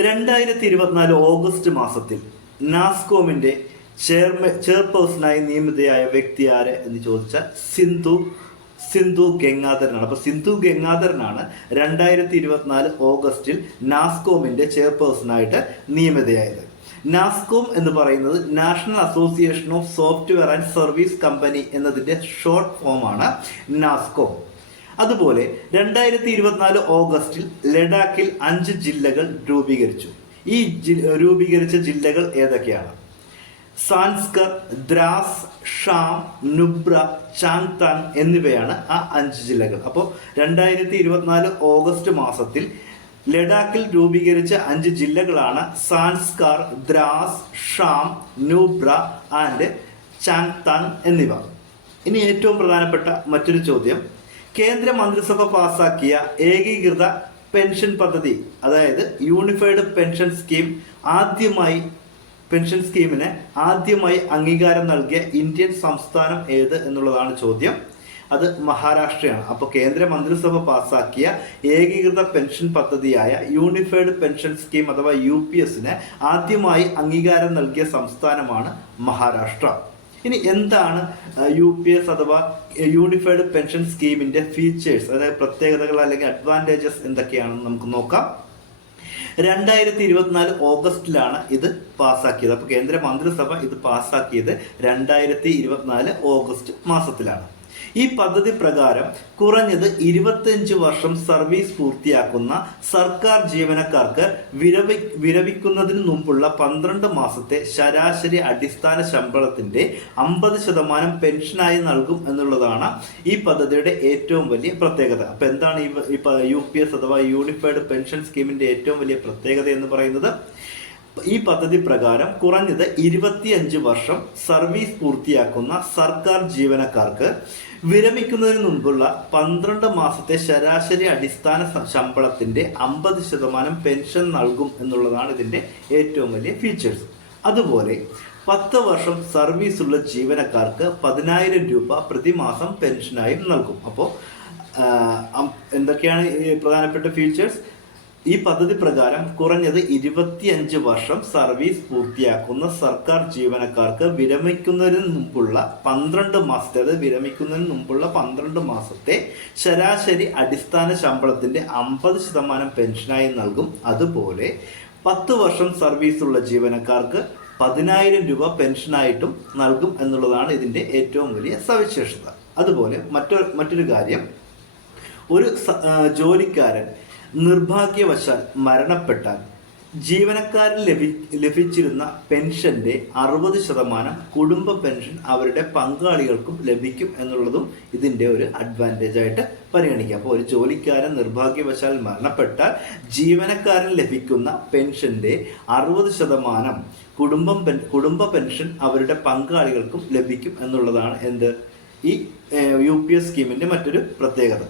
രണ്ടായിരത്തി ഇരുപത്തിനാല് ഓഗസ്റ്റ് മാസത്തിൽ നാസ്കോമിന്റെ ചെയർപേഴ്സണായി നിയമിതയായ വ്യക്തി ആര് എന്ന് ചോദിച്ചാൽ സിന്ധു സിന്ധു ഗംഗാധരനാണ്. അപ്പൊ സിന്ധു ഗംഗാധരനാണ് രണ്ടായിരത്തി ഇരുപത്തിനാല് ഓഗസ്റ്റിൽ നാസ്കോമിന്റെ ചെയർപേഴ്സണായിട്ട് നിയമിതയായത്. നാസ്കോം എന്ന് പറയുന്നത് national association of software and service company എന്നതിന്റെ ഷോർട്ട് ഫോമാണ് നാസ്കോം. അതുപോലെ രണ്ടായിരത്തി ഇരുപത്തിനാല് ഓഗസ്റ്റിൽ ലഡാക്കിൽ അഞ്ച് ജില്ലകൾ രൂപീകരിച്ചു. ഈ രൂപീകരിച്ച ജില്ലകൾ ഏതൊക്കെയാണ്? സാൻസ്കർ ദ്രാസ് ഷാം നുബ്ര ചാങ്താങ് എന്നിവയാണ് ആ അഞ്ച് ജില്ലകൾ. അപ്പോൾ രണ്ടായിരത്തി ഇരുപത്തിനാല് ഓഗസ്റ്റ് മാസത്തിൽ ലഡാക്കിൽ രൂപീകരിച്ച അഞ്ച് ജില്ലകളാണ് സാൻസ്കാർ ദ്രാസ് ഷാം നുബ്ര ആൻഡ് ചാങ്താങ് എന്നിവ. ഇനി ഏറ്റവും പ്രധാനപ്പെട്ട മറ്റൊരു ചോദ്യം. കേന്ദ്ര മന്ത്രിസഭ പാസാക്കിയ ഏകീകൃത പെൻഷൻ പദ്ധതി അതായത് യൂണിഫൈഡ് പെൻഷൻ സ്കീം ആദ്യമായി പെൻഷൻ സ്കീമിന് ആദ്യമായി അംഗീകാരം നൽകിയ ഇന്ത്യൻ സംസ്ഥാനം ഏത് എന്നുള്ളതാണ് ചോദ്യം. അത് മഹാരാഷ്ട്രയാണ്. അപ്പോൾ കേന്ദ്ര മന്ത്രിസഭ പാസാക്കിയ ഏകീകൃത പെൻഷൻ പദ്ധതിയായ യൂണിഫൈഡ് പെൻഷൻ സ്കീം അഥവാ യു പി എസിന് ആദ്യമായി അംഗീകാരം നൽകിയ സംസ്ഥാനമാണ് മഹാരാഷ്ട്ര. ഇനി എന്താണ് യു പി എസ് അഥവാ യൂണിഫൈഡ് പെൻഷൻ സ്കീമിന്റെ ഫീച്ചേഴ്സ് അതായത് പ്രത്യേകതകൾ അല്ലെങ്കിൽ അഡ്വാന്റേജസ് എന്തൊക്കെയാണെന്ന് നമുക്ക് നോക്കാം. രണ്ടായിരത്തി ഇരുപത്തിനാല് ഓഗസ്റ്റിലാണ് ഇത് പാസ്സാക്കിയത്. അപ്പോൾ കേന്ദ്ര മന്ത്രിസഭ ഇത് പാസ്സാക്കിയത് രണ്ടായിരത്തി ഇരുപത്തിനാല് ഓഗസ്റ്റ് മാസത്തിലാണ്. ഈ പദ്ധതി പ്രകാരം കുറഞ്ഞത് ഇരുപത്തിയഞ്ച് വർഷം സർവീസ് പൂർത്തിയാക്കുന്ന സർക്കാർ ജീവനക്കാർക്ക് വിരവി വിരമിക്കുന്നതിന് മുമ്പുള്ള പന്ത്രണ്ട് മാസത്തെ ശരാശരി അടിസ്ഥാന ശമ്പളത്തിന്റെ അമ്പത് ശതമാനം പെൻഷനായി നൽകും എന്നുള്ളതാണ് ഈ പദ്ധതിയുടെ ഏറ്റവും വലിയ പ്രത്യേകത. അപ്പൊ എന്താണ് ഈ യു പി എസ് അഥവാ യൂണിഫൈഡ് പെൻഷൻ സ്കീമിന്റെ ഏറ്റവും വലിയ പ്രത്യേകത എന്ന് പറയുന്നത്? ഈ പദ്ധതി പ്രകാരം കുറഞ്ഞത് ഇരുപത്തിയഞ്ച് വർഷം സർവീസ് പൂർത്തിയാക്കുന്ന സർക്കാർ ജീവനക്കാർക്ക് വിരമിക്കുന്നതിന് മുൻപുള്ള പന്ത്രണ്ട് മാസത്തെ ശരാശരി അടിസ്ഥാന ശമ്പളത്തിന്റെ അമ്പത് ശതമാനം പെൻഷൻ നൽകും എന്നുള്ളതാണ് ഇതിന്റെ ഏറ്റവും വലിയ ഫീച്ചേഴ്സ്. അതുപോലെ പത്ത് വർഷം സർവീസ് ഉള്ള ജീവനക്കാർക്ക് പതിനായിരം രൂപ പ്രതിമാസം പെൻഷനായും നൽകും. അപ്പോൾ എന്തൊക്കെയാണ് പ്രധാനപ്പെട്ട ഫീച്ചേഴ്സ്? ഈ പദ്ധതി പ്രകാരം കുറഞ്ഞത് ഇരുപത്തിയഞ്ച് വർഷം സർവീസ് പൂർത്തിയാക്കുന്ന സർക്കാർ ജീവനക്കാർക്ക് വിരമിക്കുന്നതിന് മുമ്പുള്ള പന്ത്രണ്ട് മാസത്തെ അതായത് വിരമിക്കുന്നതിന് മുമ്പുള്ള പന്ത്രണ്ട് മാസത്തെ ശരാശരി അടിസ്ഥാന ശമ്പളത്തിന്റെ അമ്പത് ശതമാനം പെൻഷനായി നൽകും. അതുപോലെ പത്ത് വർഷം സർവീസ് ഉള്ള ജീവനക്കാർക്ക് പതിനായിരം രൂപ പെൻഷനായിട്ടും നൽകും എന്നുള്ളതാണ് ഇതിന്റെ ഏറ്റവും വലിയ സവിശേഷത. അതുപോലെ മറ്റൊരു മറ്റൊരു കാര്യം ഒരു ജോലിക്കാരൻ നിർഭാഗ്യവശാൽ മരണപ്പെട്ടാൽ ജീവനക്കാരിൽ ലഭി ലഭിച്ചിരുന്ന പെൻഷന്റെ അറുപത് ശതമാനം കുടുംബ പെൻഷൻ അവരുടെ പങ്കാളികൾക്കും ലഭിക്കും എന്നുള്ളതും ഇതിന്റെ ഒരു അഡ്വാന്റേജ് ആയിട്ട് പരിഗണിക്കാം. അപ്പോൾ ഒരു ജോലിക്കാരൻ നിർഭാഗ്യവശാൽ മരണപ്പെട്ടാൽ ജീവനക്കാരൻ ലഭിക്കുന്ന പെൻഷന്റെ അറുപത് ശതമാനം കുടുംബം കുടുംബ പെൻഷൻ അവരുടെ പങ്കാളികൾക്കും ലഭിക്കും എന്നുള്ളതാണ് എന്ത്? ഈ യു പി എസ് സ്കീമിന്റെ മറ്റൊരു പ്രത്യേകത.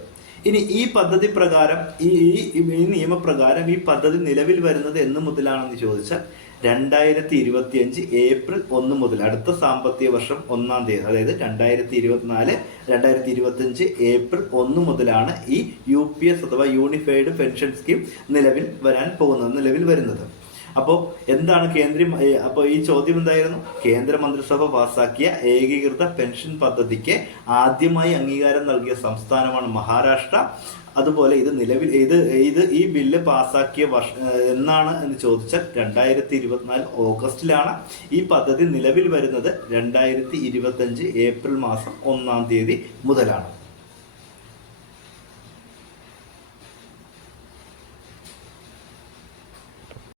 ഇനി ഈ പദ്ധതി പ്രകാരം ഈ ഈ- നിയമപ്രകാരം ഈ പദ്ധതി നിലവിൽ വരുന്നത് എന്ന് മുതലാണെന്ന് ചോദിച്ചാൽ രണ്ടായിരത്തി ഇരുപത്തി അഞ്ച് ഏപ്രിൽ ഒന്ന് മുതൽ അടുത്ത സാമ്പത്തിക വർഷം ഒന്നാം തീയതി അതായത് രണ്ടായിരത്തി ഇരുപത്തിനാല് രണ്ടായിരത്തി ഇരുപത്തി അഞ്ച് ഏപ്രിൽ ഒന്ന് മുതലാണ് ഈ യു പി എസ് അഥവാ യൂണിഫൈഡ് പെൻഷൻ സ്കീം നിലവിൽ വരാൻ പോകുന്നത് നിലവിൽ വരുന്നത്. അപ്പോൾ എന്താണ് കേന്ദ്ര അപ്പോൾ ഈ ചോദ്യം എന്തായിരുന്നു? കേന്ദ്ര മന്ത്രിസഭ പാസാക്കിയ ഏകീകൃത പെൻഷൻ പദ്ധതിക്ക് ആദ്യമായി അംഗീകാരം നൽകിയ സംസ്ഥാനമാണ് മഹാരാഷ്ട്ര. അതുപോലെ ഇത് നിലവിൽ ഇത് ഇത് ഈ ബില്ല് പാസാക്കിയ വർഷ എന്നാണ് എന്ന് ചോദിച്ചാൽ രണ്ടായിരത്തി ഇരുപത്തിനാല് ഓഗസ്റ്റിലാണ്. ഈ പദ്ധതി നിലവിൽ വരുന്നത് രണ്ടായിരത്തി ഇരുപത്തഞ്ച് ഏപ്രിൽ മാസം ഒന്നാം തീയതി മുതലാണ്.